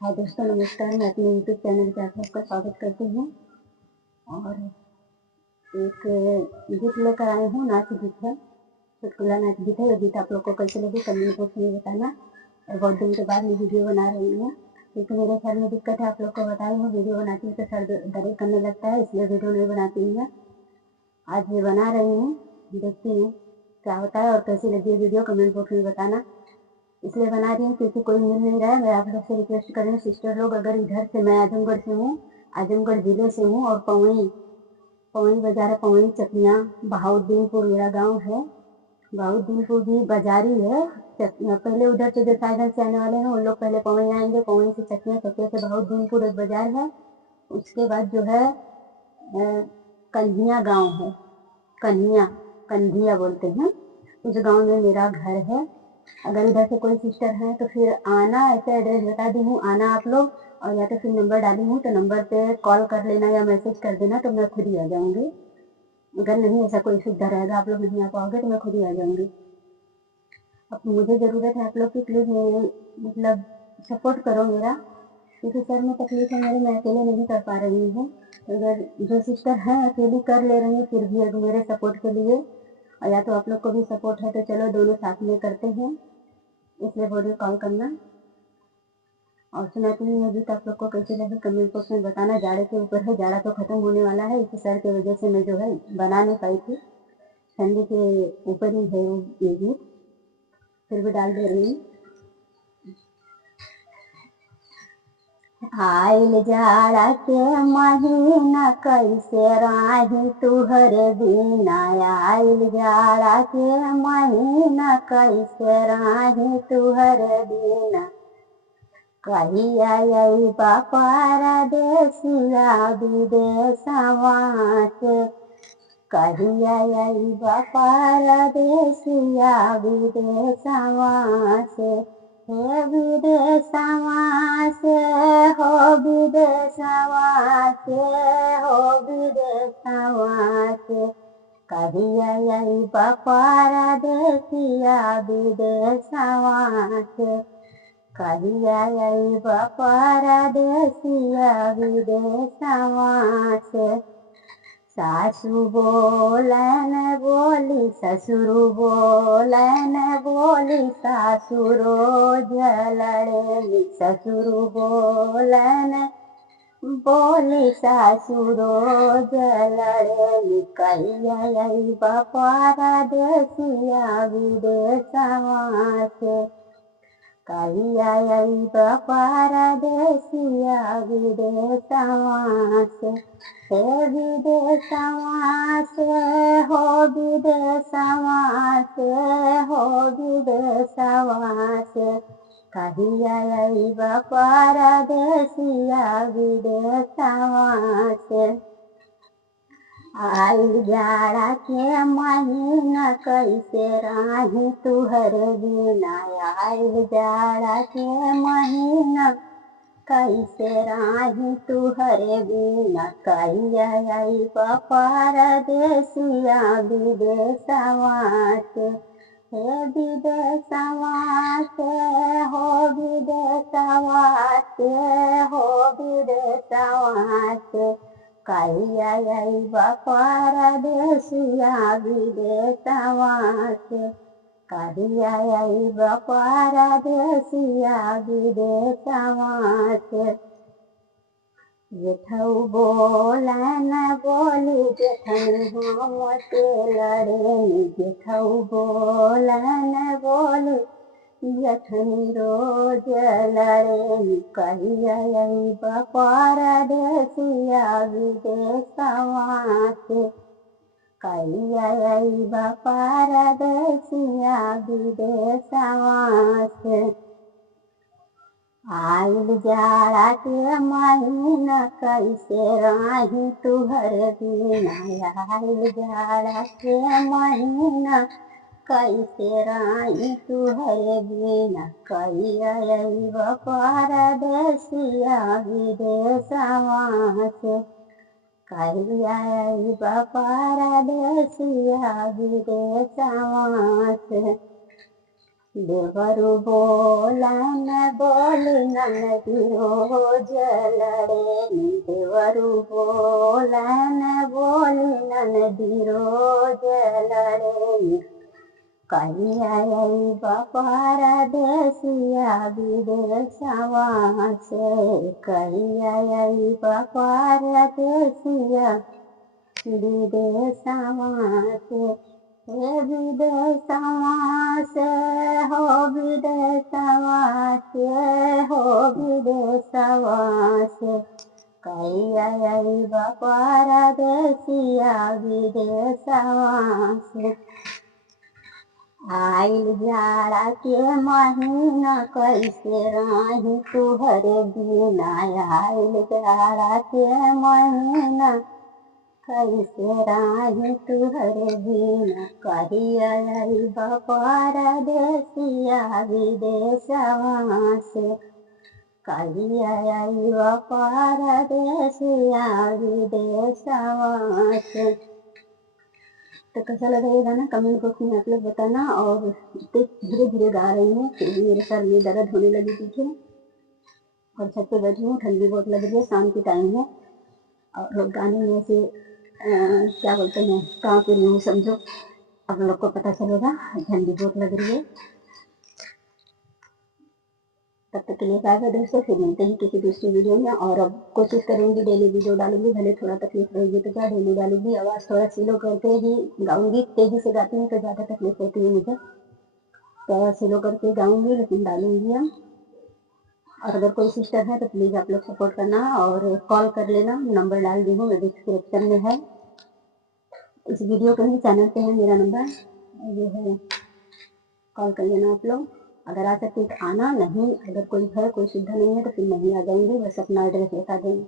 हाँ दोस्तों नमस्कार, मैं अपने यूट्यूब चैनल पे आप सबका स्वागत करती हूँ। और एक गीत लेकर आई हूँ, नाच गीत है, चुटकुला नाच गीत है। ये गीत आप लोग को कैसे लगे कमेंट बॉक्स में बताना। और बहुत दिन के बाद मैं वीडियो बना रही हूँ क्योंकि मेरे सर में दिक्कत है, आप लोग को बताई हूँ। वीडियो बनाती हूँ तो सर दर्द करने लगता है, इसलिए वीडियो नहीं बनाती हूँ मैं। आज मैं बना रही हूँ, देखती हूँ क्या होता है और कैसी लगी वीडियो कमेंट बॉक्स में बताना। इसलिए बना रही हूँ क्योंकि कोई मिल नहीं रहा है। मैं आप लोग से रिक्वेस्ट कर रही हूँ सिस्टर लोग, अगर इधर से, मैं आजमगढ़ से हूँ, आजमगढ़ जिले से हूँ और पवई बाजार है, पवई चकिया बहाउद्दीनपुर मेरा गांव है। बहाउद्दीनपुर भी बाजारी है। पहले उधर से जो साइड से आने वाले हैं उन लोग पहले पवई आएंगे, पवई से चकिया, चकिया से बहाउद्दीनपुर एक बाजार है। उसके बाद जो है कन्हिया गाँव है, कंधिया बोलते हैं। उस गाँव में मेरा घर है। अगर इधर से कोई सिस्टर है तो फिर आना, ऐसे एड्रेस बता दी हूँ, आना आप लोग। और या तो फिर नंबर डाली हूँ तो नंबर पे कॉल कर लेना या मैसेज कर देना, तो मैं खुद ही आ जाऊंगी। अगर नहीं ऐसा कोई सुविधा रहेगा, आप लोग नहीं आ पाओगे तो मैं खुद ही आ जाऊंगी। अब मुझे ज़रूरत है आप लोग की, प्लीज़ मतलब सपोर्ट करो मेरा, क्योंकि सर में तकलीफ है मेरे, मैं अकेले नहीं कर पा रही हूँ। तो अगर जो सिस्टर हैं अकेली कर ले रही हैं फिर भी अगर मेरे सपोर्ट के लिए, और या तो आप लोग को भी सपोर्ट है तो चलो दोनों साथ में करते हैं, इसलिए बोलिए कॉल करना। और सुनाती हूँ ये गीत, आप लोग को कैसे लगे कमेंट बॉक्स में बताना। जाड़े के ऊपर है, जाड़ा तो खत्म होने वाला है, इसी सर की वजह से मैं जो है बना नहीं पाई थी। ठंडी के ऊपर ही है ये गीत, फिर भी डाल दे रही हूँ। आइल जाड़ा के महीना कैसे राही तुहरे बिना, आइल जाड़ा के महीना कैसे राही तुहरे बिना। कहिया अइबा परदेसिया विदेशवा से, कहिया अइबा परदेसिया विदेशवा से। हे विदेशवा से हो, विदेशवा से हो, विदेशवा से। कहिया अइबा परदेसिया विदेशवा से, कहिया अइबा परदेसिया विदेशवा से। सासु बोलन बोली ससुर बोलन बोली, सासुरो जलड़ेली ससुर बोलन बोली, सासुरो जलड़ेली। कहिया अइबा परदेसिया विदेशवा से, कहिया अइबा परदेसिया विदेशवा से। हे विदेशवा से हो, विदेशवा से हो, विदेशवा से। कहिया अइबा परदेसिया विदेशवा से। आइल जाड़ा के महीना कैसे राही तुहरे बिना, आइल जाड़ा के महीना कैसे राही तुहरे बिना। कहिया अइबा परदेसिया विदेशवा से। हे विदेशवा से हो, विदेशवा से हो, विदेशवा से। कहिया अइबा परदेसिया विदेशवा से, कहिया अइबा परदेसिया विदेशवा से। जेठऊ बोलन बोली जेठनी हमसे लड़ेनी, जेठऊ बोलन बोली जेठनी रोज लड़ेनी। कहिया अइबा परदेसिया विदेशवा से, कहिया अइबा परदेसिया विदेशवा से। आइल जाड़ा के महीना कैसे राही तुहरे बिना, आइल जाड़ा के महीना कैसे राही तुहरे बिना। कहिया अइबा परदेसिया विदेशवा से, कहिया अइबा परदेसिया विदेशवा से। देवरु बोलन बोली नदी रोज लड़े देवरू बोलन बोली नदी रोज लड़े कहिया बपार देसिया विदेशवा से कहिया बपार देसिया विदेशवा से हे विदेशवा से हो विदेशवा से हो विदेशवा से कहिया बपार देसिया विदेशवा से आइल जाड़ा के महीना कैसे रही तुहरे बिना आइल जाड़ा के महीना कैसे रही तुहरे बिना कहिया बपार देसिया विदेशवा से कहिया बपार देसिया विदेशवा से। तो कैसा लगा ये गाना कमेंट बॉक्स में आप लोग बताना। और धीरे धीरे गा रही हूँ क्योंकि मेरे सर में दर्द होने लगी पीछे और छत पे बैठी हूँ, ठंडी बहुत लग रही है, शाम की टाइम है और लोग गाने में से क्या बोलते हैं काँप रही हूँ समझो, आप लोग को पता चलेगा, ठंडी बहुत लग रही है। तब तक के लिए बाय बाय दोस्तों, फिर मिलते हैं किसी दूसरी वीडियो में। और अब कोशिश करूंगी डेली वीडियो डालूंगी, भले थोड़ा तकलीफ रहेगी तो क्या डेली डालूंगी। आवाज़ थोड़ा स्लो करके ही गाऊंगी, तेजी से गाती हूँ तो ज़्यादा तकलीफ होती है मुझे, तो आवाज़ स्लो करके गाऊंगी लेकिन डालूंगी हम। और अगर कोई सिस्टर है तो प्लीज़ आप लोग सपोर्ट करना और कॉल कर लेना, नंबर डाल दी हूँ मैं डिस्क्रिप्शन में है, इस वीडियो के ही चैनल पे है मेरा नंबर, ये है, कॉल कर लेना आप लोग। अगर आ सकते तो आना, नहीं अगर कोई है कोई सुविधा नहीं है तो फिर नहीं आ जाएंगे, बस अपना एड्रेस बता देंगे।